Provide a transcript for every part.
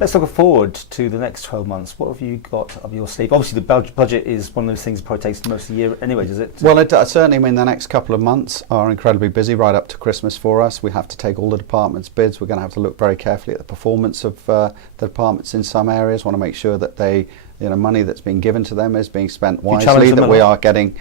Let's look forward to the next 12 months. What have you got up your sleeve? Obviously, the budget is one of those things that probably takes most of the year anyway, does it? Well, it certainly, I mean, the next couple of months are incredibly busy right up to Christmas for us. We have to take all the departments' bids. We're going to have to look very carefully at the performance of the departments in some areas. Want to make sure that they, money that's being given to them is being spent wisely, that we are getting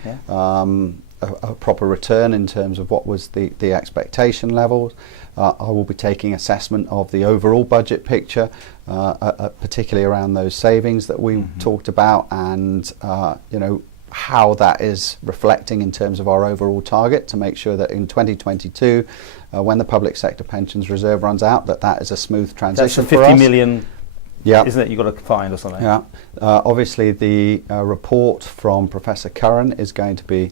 a proper return in terms of what was the expectation levels. I will be taking assessment of the overall budget picture, particularly around those savings that we talked about, and how that is reflecting in terms of our overall target, to make sure that in 2022, when the public sector pensions reserve runs out, that is a smooth transition for us. That's 50 million. Yeah, isn't it? You've got to find or something. Yeah, obviously the report from Professor Curran is going to be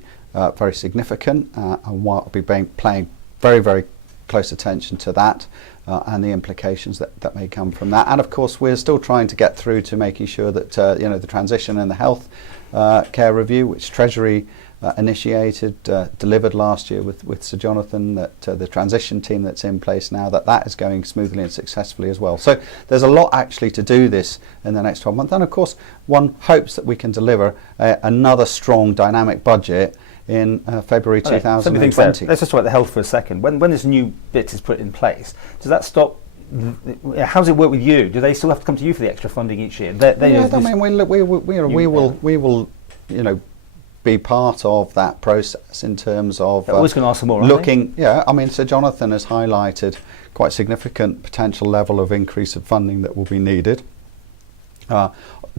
very significant, and I'll be paying very, very close attention to that and the implications that may come from that. And of course, we're still trying to get through to making sure that the transition and the health care review, which Treasury initiated, delivered last year with Sir Jonathan, that the transition team that's in place now, that is going smoothly and successfully as well. So there's a lot actually to do this in the next 12 months, and of course one hopes that we can deliver another strong dynamic budget in February 2020. Let's just talk about the health for a second. When this new bit is put in place, does that stop? How does it work with you? Do they still have to come to you for the extra funding each year? We will be part of that process in terms of They're always going to ask for more, looking. Yeah, I mean, Sir Jonathan has highlighted quite significant potential level of increase of funding that will be needed.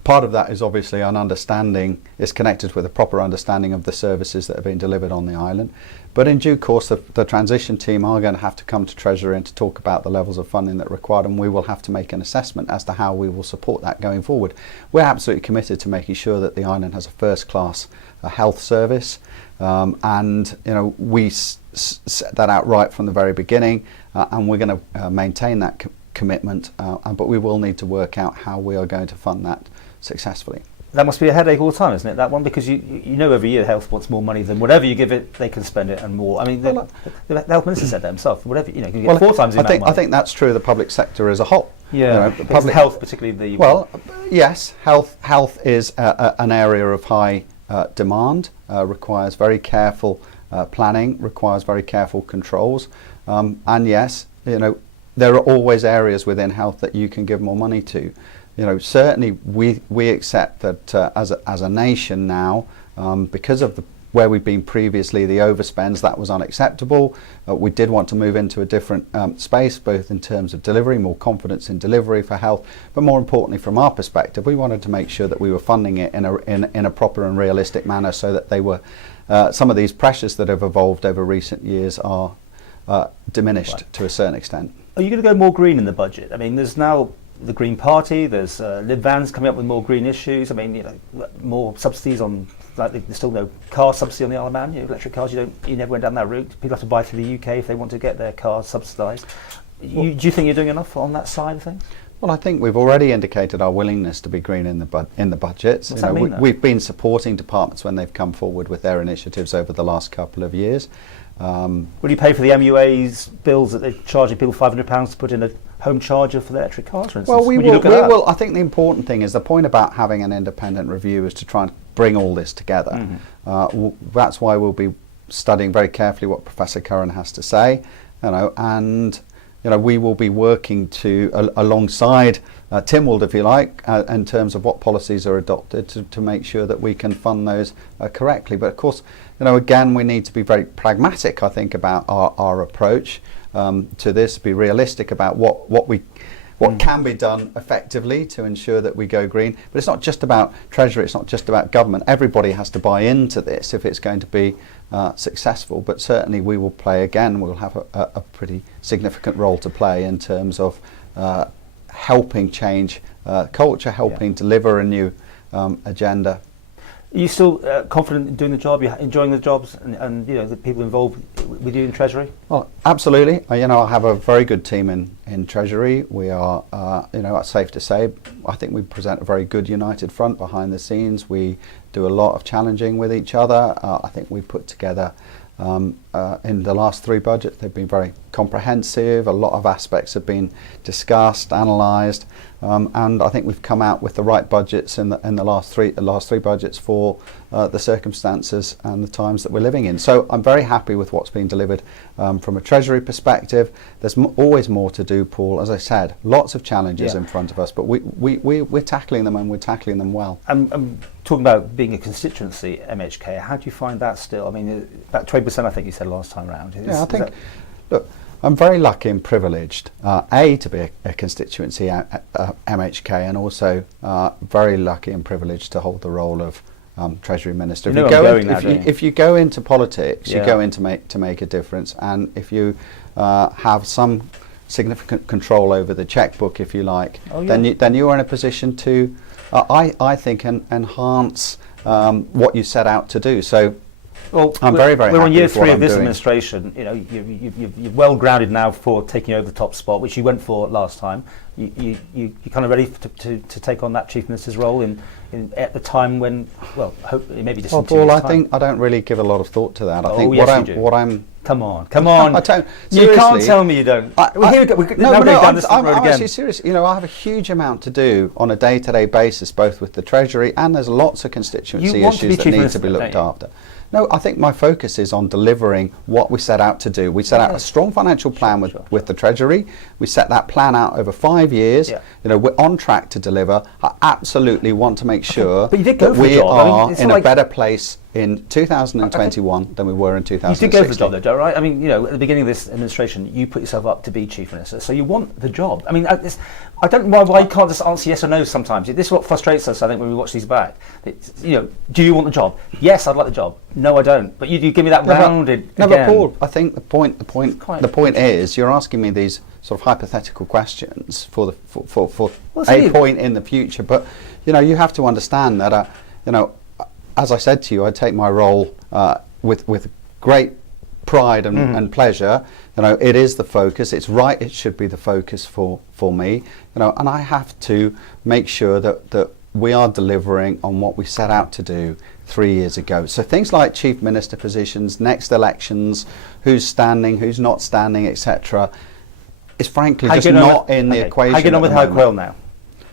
Part of that is obviously an understanding, is connected with a proper understanding of the services that are being delivered on the island. But in due course, the transition team are going to have to come to Treasury and to talk about the levels of funding that are required, and we will have to make an assessment as to how we will support that going forward. We're absolutely committed to making sure that the island has a first-class health service, and we set that out right from the very beginning, and we're going to maintain that commitment, but we will need to work out how we are going to fund that successfully. That must be a headache all the time, isn't it, that one? Because you know every year health wants more money than whatever you give it, they can spend it and more. I mean, the health minister said that himself. Whatever, you can get 4 times the amount of money. I think that's true of the public sector as a whole. Yeah, public health, particularly the... Well, yes, health is an area of high demand, requires very careful planning, requires very careful controls, and yes, there are always areas within health that you can give more money to. Certainly we accept that as a nation now, because of where we've been previously, the overspends, that was unacceptable. We did want to move into a different space, both in terms of delivery, more confidence in delivery for health, but more importantly from our perspective, we wanted to make sure that we were funding it in a proper and realistic manner, so that they were some of these pressures that have evolved over recent years are diminished to a certain extent. Are you going to go more green in the budget? I mean, there's now the Green Party, there's Lib Vans coming up with more green issues. I mean, more subsidies on, like there's still no car subsidy on the Isle of Man. Electric cars, you never went down that route. People have to buy through the UK if they want to get their cars subsidised. Do you think you're doing enough on that side of things? Well, I think we've already indicated our willingness to be green in the budgets. What's that mean, we've been supporting departments when they've come forward with their initiatives over the last couple of years. Will you pay for the MUA's bills that they're charging people £500 to put in a home charger for their electric cars, for instance? Well, we will. I think the important thing is, the point about having an independent review is to try and bring all this together. That's why we'll be studying very carefully what Professor Curran has to say, and we will be working alongside Tynwald, if you like, in terms of what policies are adopted to make sure that we can fund those correctly. But of course, again, we need to be very pragmatic, I think, about our approach to this, be realistic about what can be done effectively to ensure that we go green. But it's not just about Treasury, it's not just about government. Everybody has to buy into this if it's going to be successful. But certainly we will we'll have a pretty significant role to play in terms of helping change culture, helping deliver a new agenda. Are you still confident in doing the job? You're enjoying the jobs and the people involved with you in Treasury? Well, absolutely. I have a very good team in Treasury. We are, it's safe to say, I think we present a very good united front behind the scenes. We do a lot of challenging with each other. I think we put together, in the last 3 budgets, they've been very comprehensive. A lot of aspects have been discussed, analysed, and I think we've come out with the right budgets in the last three budgets for the circumstances and the times that we're living in. So I'm very happy with what's been delivered from a Treasury perspective. There's always more to do, Paul. As I said, lots of challenges in front of us, but we're tackling them, and we're tackling them well. I'm talking about being a constituency, MHK. How do you find that still? I mean, about 20%, I think you said last time round. I think, look, I'm very lucky and privileged, to be a constituency MHK, and also very lucky and privileged to hold the role of Treasury Minister. If you go into politics, you go in to make a difference, and if you have some significant control over the checkbook, if you like, then you are in a position to, I think, enhance what you set out to do. So. Well, I'm very we're happy on year with 3 what of I'm this doing. administration. You know, you're well grounded now for taking over the top spot, which you went for last time. You're kind of ready to take on that chief minister's role at the time when, well, hopefully maybe just. Well, in 2 Paul, years' I time. think I don't really give a lot of thought to that. I think yes, what I'm. Come on. I don't. You can't tell me you don't. Here we go. I'm actually serious. You know, I have a huge amount to do on a day-to-day basis, both with the Treasury, and there's lots of constituency issues that need to be looked after. No, I think my focus is on delivering what we set out to do. We set out a strong financial plan with the Treasury. We set that plan out over 5 years. You know, we're on track to deliver. I absolutely want to make sure that we are in a better place in 2021 than we were in 2016. You did go for the job, though, Joe, right? I mean, you know, at the beginning of this administration, you put yourself up to be chief minister, so you want the job. I mean, I don't know why you can't just answer yes or no sometimes. This is what frustrates us, I think, when we watch these back. You know, do you want the job? Yes, I'd like the job. No, I don't. But you give me that rounded. But Paul, I think the point is you're asking me these sort of hypothetical questions for a point in the future. But you know, you have to understand that you know, as I said to you, I take my role with great pride and pleasure. You know, it is the focus. It's right. It should be the focus for me. You know, and I have to make sure that we are delivering on what we set out to do 3 years ago. So things like chief minister positions, next elections, who's standing, who's not standing, etc., is frankly just not in the equation. How are you getting on with Howard Quayle now?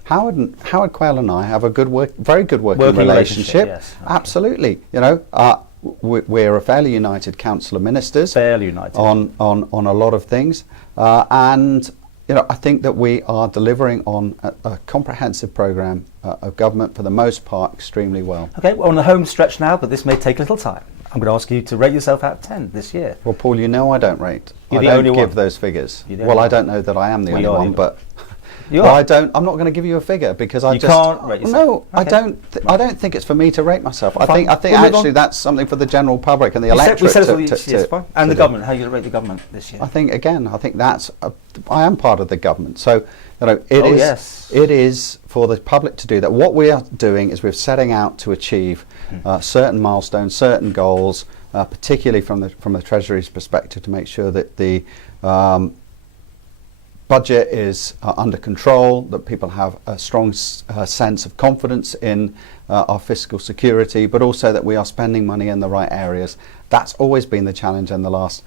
Howard Quayle and I have a very good working relationship. Yes. Okay. Absolutely. You know, we're a fairly united council of ministers. Fairly united. On a lot of things, and you know, I think that we are delivering on a comprehensive programme of government for the most part extremely well. Okay, we're on the home stretch now, but this may take a little time. I'm going to ask you to rate yourself out of 10 this year. Well, Paul, you know I don't rate. You're I the only don't give one. those figures. Well, I don't know that I am the only one, but you well, are. I'm not going to give you a figure because you can't rate yourself. No, okay. I don't think it's for me to rate myself. I think actually that's something for the general public and the electorate to and the government. How are you going to rate the government this year? I think that's I am part of the government, so you know it is for the public to do that. What we are doing is we're setting out to achieve certain milestones, certain goals, particularly from the Treasury's perspective, to make sure that the budget is under control, that people have a strong sense of confidence in our fiscal security, but also that we are spending money in the right areas. That's always been the challenge in the last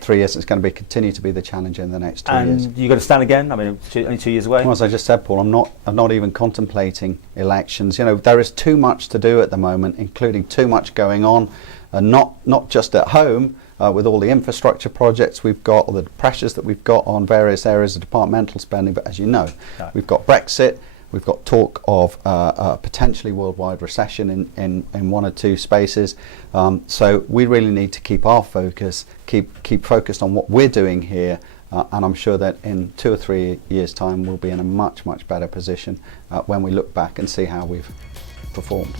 3 years. It's going to continue to be the challenge in the next 2 years. And you're going to stand again? I mean, only 2 years away. Well, as I just said, Paul, I'm not even contemplating elections. You know, there is too much to do at the moment, including too much going on, not just at home. With all the infrastructure projects we've got, all the pressures that we've got on various areas of departmental spending, but as you know, we've got Brexit, we've got talk of potentially worldwide recession in one or two spaces. So we really need to keep our focus, keep focused on what we're doing here, and I'm sure that in 2 or 3 years' time we'll be in a much better position when we look back and see how we've performed.